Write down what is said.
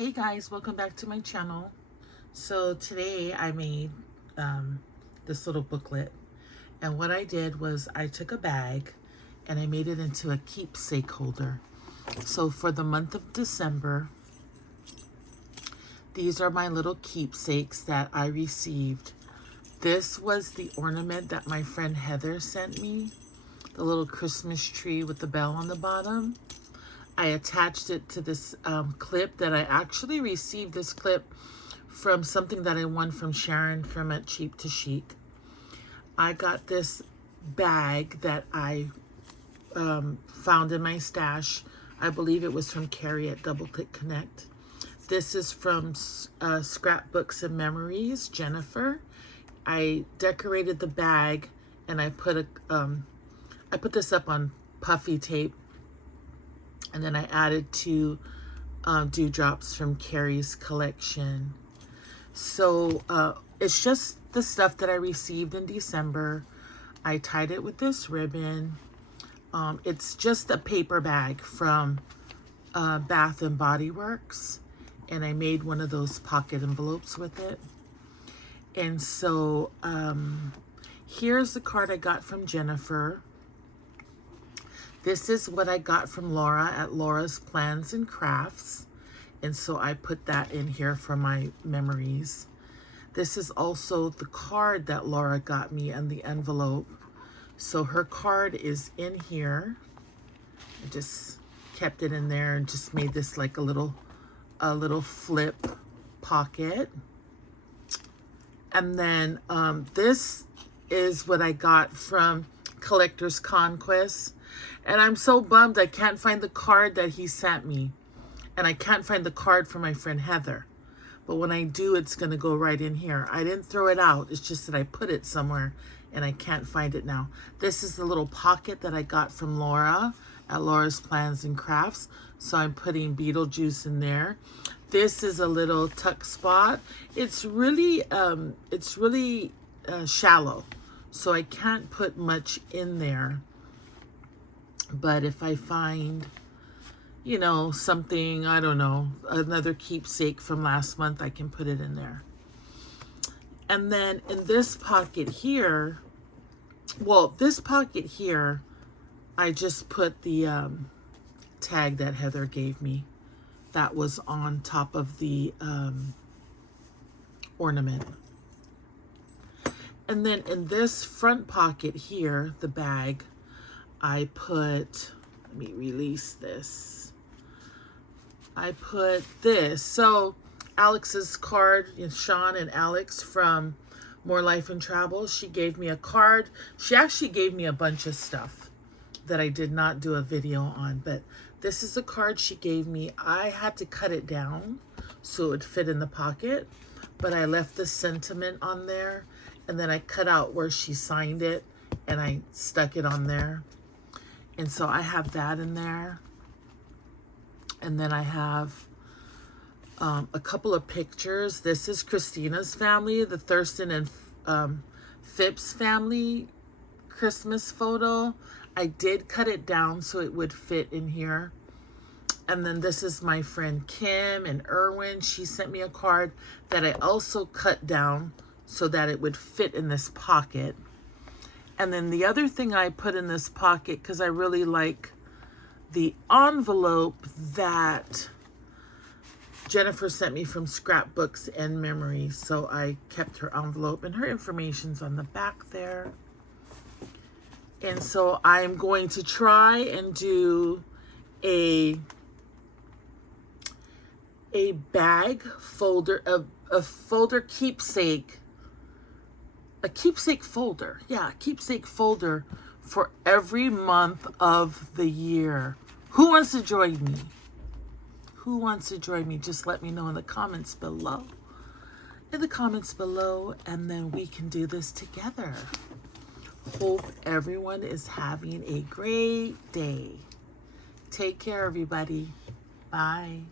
Hey guys, welcome back to my channel. So today I made this little booklet, and what I did was I took a bag and I made it into a keepsake holder. So for the month of December, these are my little keepsakes that I received. This was the ornament that my friend Heather sent me, the little Christmas tree with the bell on the bottom. I attached it to this clip that I actually received this clip from something that I won from Sharon from at Cheap to Chic. I got this bag that I found in my stash. I believe it was from Carrie at Double Click Connect. This is from Scrapbooks and Memories, Jennifer. I decorated the bag and I put this up on puffy tape. And then I added two dewdrops from Carrie's collection. So it's just the stuff that I received in December. I tied it with this ribbon. It's just a paper bag from Bath and Body Works. And I made one of those pocket envelopes with it. And so here's the card I got from Jennifer. This is what I got from Laura at Laura's Plans and Crafts. And so I put that in here for my memories. This is also the card that Laura got me and the envelope. So her card is in here. I just kept it in there and just made this like a little flip pocket. And then this is what I got from Collector's Conquest. And I'm so bummed I can't find the card that he sent me. And I can't find the card for my friend Heather. But when I do, it's going to go right in here. I didn't throw it out. It's just that I put it somewhere and I can't find it now. This is the little pocket that I got from Laura at Laura's Plans and Crafts. So I'm putting Beetlejuice in there. This is a little tuck spot. It's really shallow. So I can't put much in there. But if I find, you know, something, I don't know, another keepsake from last month, I can put it in there. And then in this pocket here, well, this pocket here, I just put the tag that Heather gave me. That was on top of the ornament. And then in this front pocket here, the bag, I put, let me release this. I put this. So Alex's card, Sean and Alex from More Life and Travel, she gave me a card. She actually gave me a bunch of stuff that I did not do a video on, but this is the card she gave me. I had to cut it down so it would fit in the pocket, but I left the sentiment on there, and then I cut out where she signed it and I stuck it on there. And so I have that in there. And then I have a couple of pictures. This is Christina's family, the Thurston and Phipps family Christmas photo. I did cut it down so it would fit in here. And then this is my friend Kim and Erwin. She sent me a card that I also cut down so that it would fit in this pocket. And then the other thing I put in this pocket, because I really like the envelope that Jennifer sent me from Scrapbooks and Memories. So I kept her envelope, and her information's on the back there. And so I'm going to try and do a bag folder, a folder keepsake. A keepsake folder. Yeah, a keepsake folder for every month of the year. Who wants to join me? Who wants to join me? Just let me know in the comments below. In the comments below, and then we can do this together. Hope everyone is having a great day. Take care, everybody. Bye.